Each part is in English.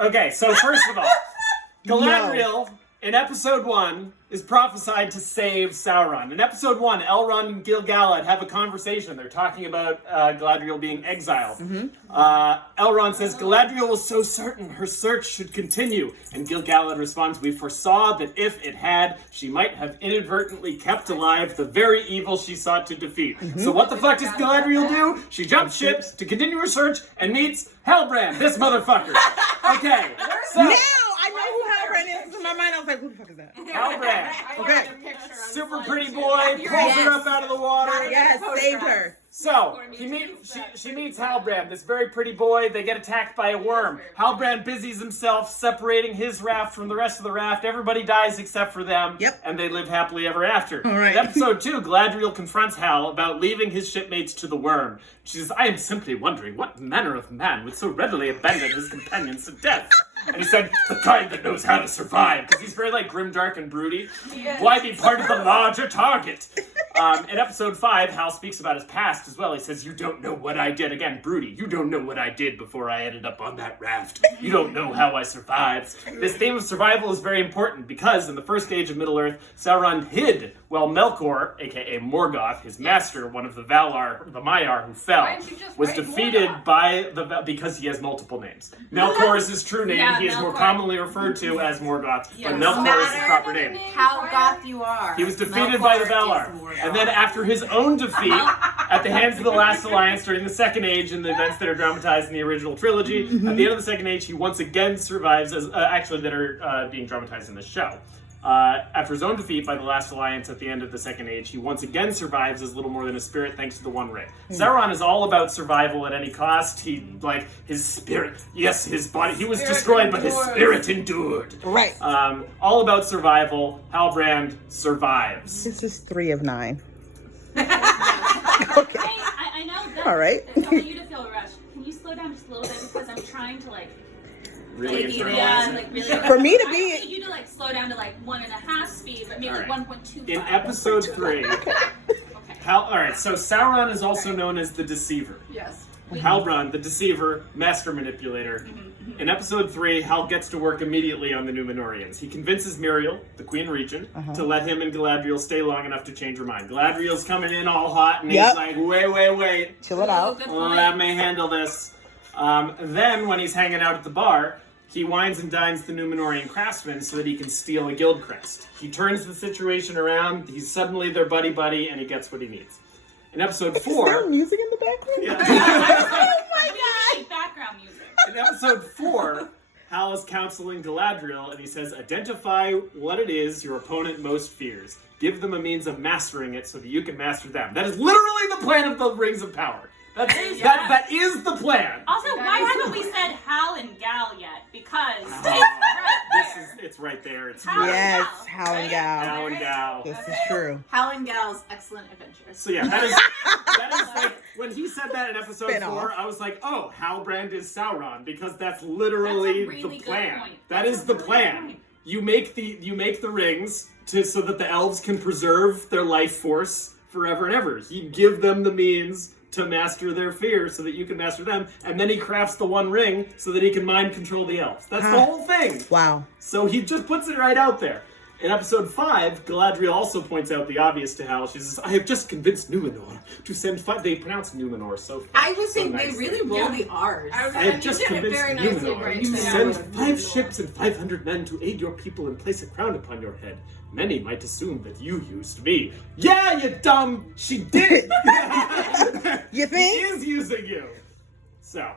Okay, so first of all, Galadriel in episode 1 is prophesied to save Sauron. In episode 1, Elrond and Gil-galad have a conversation. They're talking about Galadriel being exiled. Elrond says, Galadriel was so certain her search should continue. And Gil-galad responds, we foresaw that if it had, she might have inadvertently kept alive the very evil she sought to defeat. So what the fuck does Galadriel do? She jumps ship to continue her search and meets Halbrand, this motherfucker. Okay, so... Now I know who Halbrand is. In my mind, I was like, who the fuck is that? Halbrand. Okay. Super pretty boy, pulls her up out of the water. Yes, saved her. So, she meets Halbrand, this very pretty boy. They get attacked by a worm. Halbrand busies himself separating his raft from the rest of the raft. Everybody dies except for them. Yep. And they live happily ever after. All right. In episode 2, Galadriel confronts Hal about leaving his shipmates to the worm. She says, I am simply wondering what manner of man would so readily abandon his companions to death. And he said, the kind that knows how to survive. Because he's very, grimdark and broody. Yes. Why be part of the larger target? In episode 5, Hal speaks about his past as well. He says, you don't know what I did. Again, broody. You don't know what I did before I ended up on that raft. You don't know how I survived. This theme of survival is very important because in the first age of Middle-earth, Sauron hid while Melkor, a.k.a. Morgoth, his master, one of the Valar, the Maiar who fell, was defeated because he has multiple names. Melkor is his true name. He is more commonly referred to as Morgoth, but Melkor is his proper name. How goth you are. He was defeated by the Valar. And then after his own defeat at the hands of the Last Alliance during the Second Age in the events that are dramatized in the original trilogy, at the end of the Second Age, he once again survives as, that are being dramatized in the show. After his own defeat by the Last Alliance at the end of the Second Age, he once again survives as little more than a spirit thanks to the One Ring. Sauron is all about survival at any cost. His spirit, yes, his body, he was destroyed, but his spirit endured. Right. All about survival. Halbrand survives. This is 3 of 9. Okay. I know that. All right. I want you to feel rushed. Can you slow down just a little bit because I'm trying to really really. For me to I be. need you to slow down to 1.5 speed, but maybe 1.25. In episode 3. Okay. Alright, so Sauron is also known as the Deceiver. Yes. Halbrand, the Deceiver, Master Manipulator. In episode 3, Hal gets to work immediately on the Númenóreans. He convinces Miriel, the Queen Regent, to let him and Galadriel stay long enough to change her mind. Galadriel's coming in all hot, and he's like, wait. Chill it out. Let me handle this. Then, when he's hanging out at the bar, he wines and dines the Númenórean craftsman so that he can steal a guild crest. He turns the situation around, he's suddenly their buddy, and he gets what he needs. In episode 4... Is there music in the background? Yeah. Oh my god! Background music. In episode 4, Hal is counseling Galadriel, and he says, identify what it is your opponent most fears. Give them a means of mastering it so that you can master them. That is literally the plan of the Rings of Power. That is the plan. Also, why haven't we said Hal and Gal yet? Because It's right there. It's Yes, Hal and Gal. Hal and Gal. This is true. Hal and Gal's excellent adventures. So yeah, that is when he said that in episode 4, I was like, oh, Halbrand is Sauron, because that's literally the plan. That is the plan. You make the rings so that the elves can preserve their life force forever and ever. You give them the means to master their fear so that you can master them, and then he crafts the One Ring so that he can mind control the elves. That's the whole thing. Wow. So he just puts it right out there. In episode 5, Galadriel also points out the obvious to Hal. She says, I have just convinced Númenor to send 5... They pronounce Númenor so fast. I was saying they really roll the R's. I have just convinced Númenor to send 5 ships and 500 men to aid your people and place a crown upon your head. Many might assume that you used me. Yeah, you dumb... She did! You think? He is using you. So,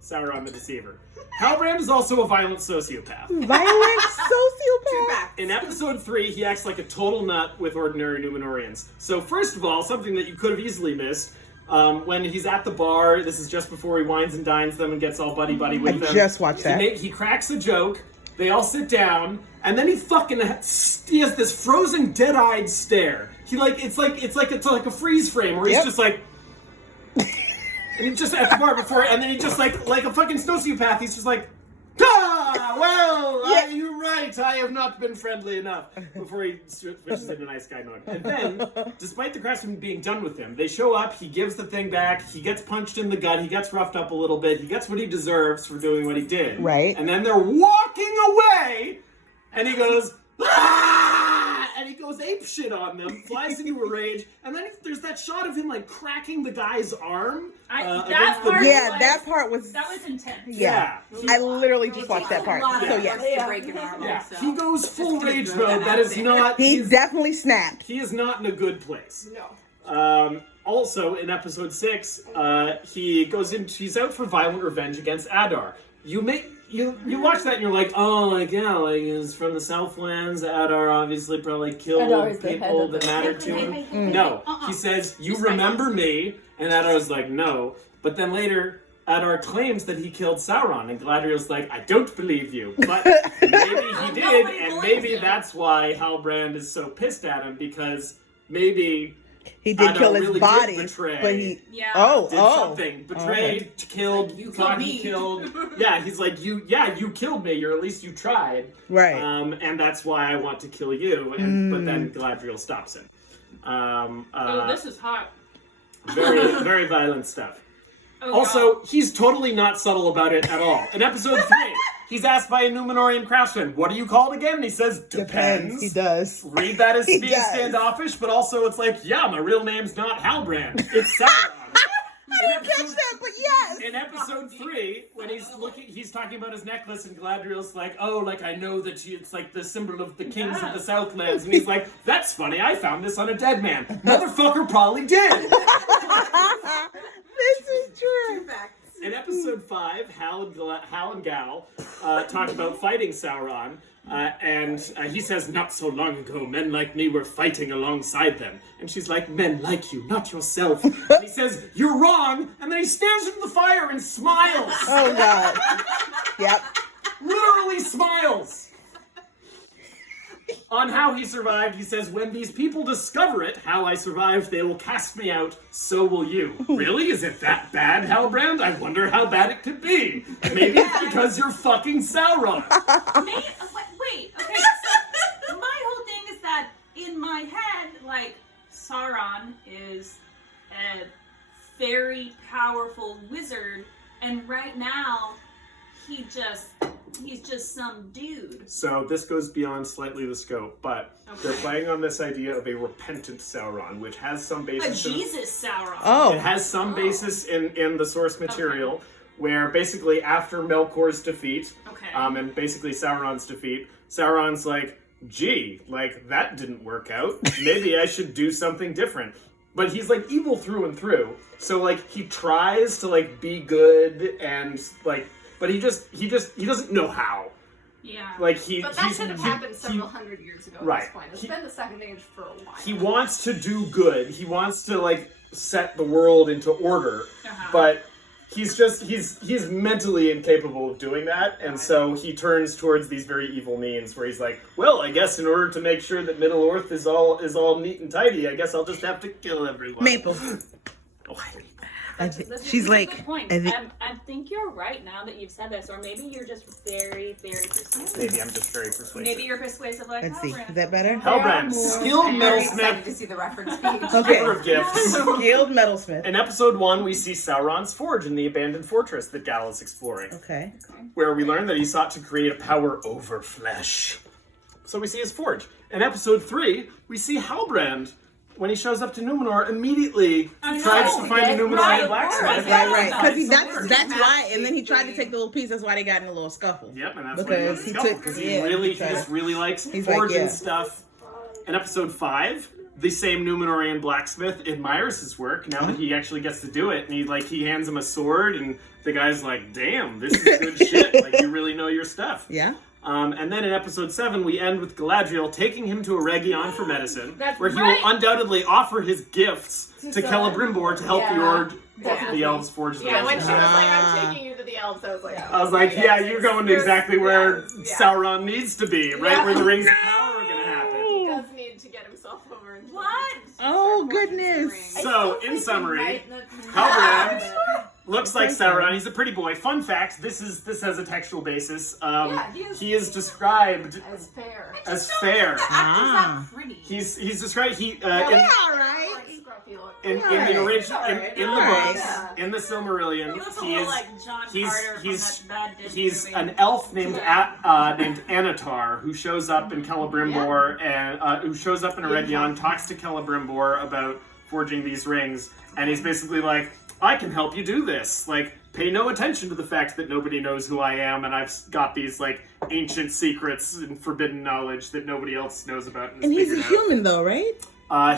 Sauron the Deceiver. Halbrand is also a violent sociopath. Violent sociopath. In episode 3, he acts like a total nut with ordinary Númenóreans. So first of all, something that you could have easily missed, when he's at the bar, this is just before he wines and dines them and gets all buddy-buddy with them. I just watched that. He cracks a joke, they all sit down, and then he has this frozen, dead-eyed stare. It's like a freeze frame where he's just like... And he just at the bar before, and then he just like a fucking sociopath, he's just like, ah! You're right. I have not been friendly enough. Before he switches into nice guy mode. And then, despite the craftsman being done with him, they show up, he gives the thing back, he gets punched in the gut, he gets roughed up a little bit, he gets what he deserves for doing what he did. Right. And then they're walking away, and he goes, "Ah!" And he goes ape shit on them, flies into a rage, and then there's that shot of him like cracking the guy's arm. That part was intense. Yeah. I literally just watched that part. So To break an arm. Yeah, So. he goes full rage mode. That is not. he definitely snapped. He is not in a good place. No. Also, in episode 6, he's out for violent revenge against Adar. You watch that and you're like, he's from the Southlands. Adar obviously probably killed people that mattered to him. No, he says, you remember me, and Adar's like, no. But then later, Adar claims that he killed Sauron, and Galadriel's like, I don't believe you. But maybe he did, and maybe that's why Halbrand is so pissed at him, because maybe he did kill his really body, did betray, but he did something, betrayed, killed, like, you thought killed he me. killed. Yeah, he's like, you killed me, or at least you tried. Right. And that's why I want to kill you. But then Galadriel stops him. This is hot. Very, very violent stuff. Oh, Also, God. he's totally not subtle about it at all. In episode 3, he's asked by a Numenorean craftsman, what are you called again? And he says, depends. He does. Read that as He being does. standoffish, but also it's like, yeah, my real name's not Halbrand. It's Sauron. I didn't catch that, but yes. In episode 3, when he's talking about his necklace, and Galadriel's like, I know that it's like the symbol of the kings of the Southlands. And he's like, that's funny, I found this on a dead man. Motherfucker probably did. This is true. Two facts. In episode 5, Hal and Gal talk about fighting Sauron, and he says, not so long ago, men like me were fighting alongside them. And she's like, men like you, not yourself. And he says, you're wrong, and then he stares into the fire and smiles. Oh, God. Yep. Literally smiles. On how he survived, he says, when these people discover it, how I survived, they will cast me out, so will you. Really? Is it that bad, Halbrand? I wonder how bad it could be. Maybe it's because you're fucking Sauron. Wait, okay, so my whole thing is that in my head, like, Sauron is a very powerful wizard, and right now, he's just some dude. So this goes beyond slightly the scope, but they're playing on this idea of a repentant Sauron, which has some basis. Jesus Sauron. Oh. It has some basis in the source material, where basically after Melkor's defeat, and basically Sauron's defeat, Sauron's like, gee, like that didn't work out. Maybe I should do something different. But he's like evil through and through. So like he tries to like be good and like, but he doesn't know how. Yeah. Like But that should have happened several hundred years ago at this point. It's been the Second Age for a while. He wants to do good. He wants to like set the world into order. But he's mentally incapable of doing that, and so he turns towards these very evil means where he's like, well, I guess in order to make sure that Middle-earth is all neat and tidy, I guess I'll just have to kill everyone. Maple. Oh, I hate She's like, a good point. I think you're right now that you've said this, or maybe you're just very, very persuasive. Maybe I'm just very persuasive. Maybe you're persuasive like let's see. Halbrand. Is that better? Halbrand, skilled I'm very excited metalsmith, to see the reference page. Okay. giver of gifts. Skilled metalsmith. In episode 1, we see Sauron's forge in the abandoned fortress that Gal is exploring, Okay. where we learn that he sought to create a power over flesh. So we see his forge. In episode 3, we see Halbrand, when he shows up to Numenor, immediately tries to find a Numenorean blacksmith. Right. Because that's why. And then he tried to take the little piece. That's why they got in a little scuffle. Yep, and that's Because why he he took- because yeah, he he tried. just really likes He's forging like, yeah. stuff. In episode 5, the same Numenorean blacksmith admires his work now that he actually gets to do it, and he hands him a sword, and the guy's like, "Damn, this is good shit! Like you really know your stuff." Yeah. And then in episode 7, we end with Galadriel taking him to a Region for medicine, That's where he right. will undoubtedly offer his gifts to Celebrimbor to help the elves forge the Yeah, when she was blacksmith. like, I'm taking you to the elves, I was like, I was like, yeah, you're going to exactly where Yeah. Sauron needs to be, right? Yeah. Where the rings of power are going to happen. He does need to get himself over and What? Oh, goodness. So, in summary, Halbrand Looks like Sauron. He's a pretty boy. Fun fact: this has a textual basis. He is described As fair. as fair. Actor's not pretty. He's described. He all right. Like scruffy look. in Alright. the original Alright. in the Alright. books Yeah. in the Silmarillion, He looks a he little is like John Carter from that bad Disney he's movie. an elf named named Anatar who shows up in Celebrimbor and who shows up in Eregion, talks to Celebrimbor about forging these rings, and he's basically like, I can help you do this. Like, pay no attention to the fact that nobody knows who I am, and I've got these like ancient secrets and forbidden knowledge that nobody else knows about. And he's a figured out. human, though, right?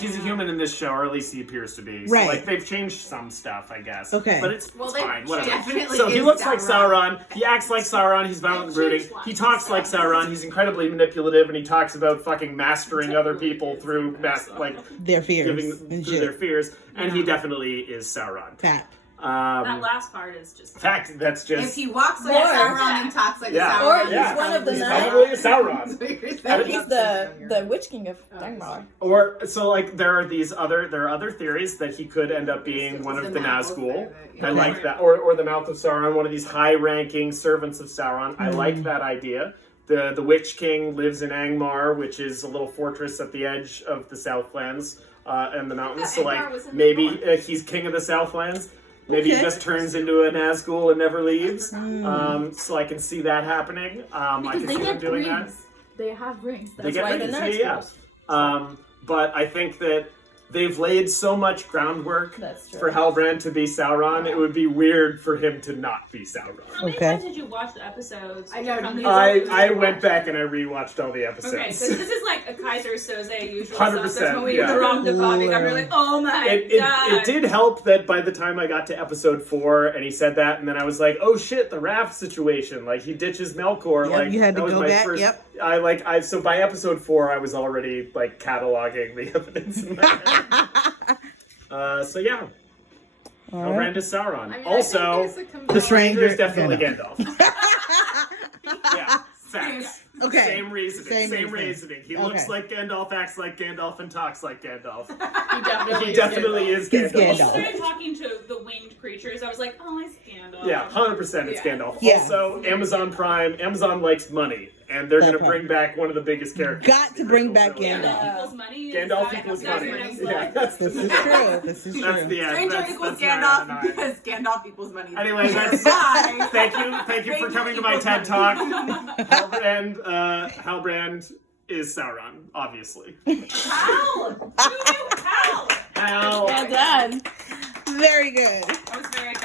He's a human in this show, or at least he appears to be. So, Right. like, they've changed some stuff, I guess. Okay. But it's fine, whatever. definitely So he is looks like Sauron. Sauron. He acts like Sauron. He's violent and They've brooding. changed lots He of talks like stuff. Sauron. He's incredibly manipulative, and he talks about fucking mastering other people through, Their fears giving and through their shit. fears. And he Yeah. definitely is Sauron. Fat. That last part is just. Fact, that's If just... he walks like Or- Sauron and talks like Yeah. Or Sauron, he's one of the He's nine. probably a Sauron. He's the Witch King of Dagmar. Or, so, like, there are other theories that he could end up being one of the Nazgul. I Okay. like that. Or the Mouth of Sauron, one of these high-ranking servants of Sauron. I like that idea. The Witch King lives in Angmar, which is a little fortress at the edge of the Southlands and the mountains. So, Angmar was like, in maybe the he's king of the Southlands. Maybe he Okay. just turns into a Nazgul and never leaves. So I can see that happening. I Because can they see him get doing that. rings. They have rings. They That's get why rings, they're yeah. Nazgûl. But I think that they've laid so much groundwork That's true. for Halbrand to be Sauron. It would be weird for him to not be Sauron. How many Okay. times did you watch the episodes? I know, from you the- I went back and I rewatched all the episodes. Okay, so this is like a Kaiser Soze usual 100%, stuff. That's when we yeah. dropped the comic. I'm really like, oh my god. It did help that by the time I got to episode 4 and he said that, and then I was like, oh shit, the raft situation. Like, he ditches Melkor. Yep, like, you had to that was go my back, first- yep. So by episode 4, I was already like cataloging the evidence in my head. So yeah, All Halbrand right. is Sauron. I mean, Also, I think there's a The compelling- stranger Stranger is definitely Gandalf. Gandalf. Yeah, facts. Okay. Same reasoning. Same Same reasoning. reasoning. He Okay. looks like Gandalf, acts like Gandalf, and talks like Gandalf. He He definitely is He's Gandalf. When you Gandalf. started talking to the winged creatures, I was like, oh, it's Gandalf. Yeah, 100% it's Yeah. Gandalf. Yeah. Also, Amazon Prime, Amazon likes money, and they're That going to part. bring back one of the biggest characters. Got to bring back Gandalf. Gandalf. Gandalf equals money. Gandalf Is equals that- money. that's Yeah, next This is true. This is That's true. the end. Stranger That's- equals that's 9 out of Gandalf 9. because Gandalf equals money. Anyway, that's Bye. Thank you for coming to my TED Talk. Halbrand is Sauron, obviously. How? How? Hal. Well done. Very good. That was very fun.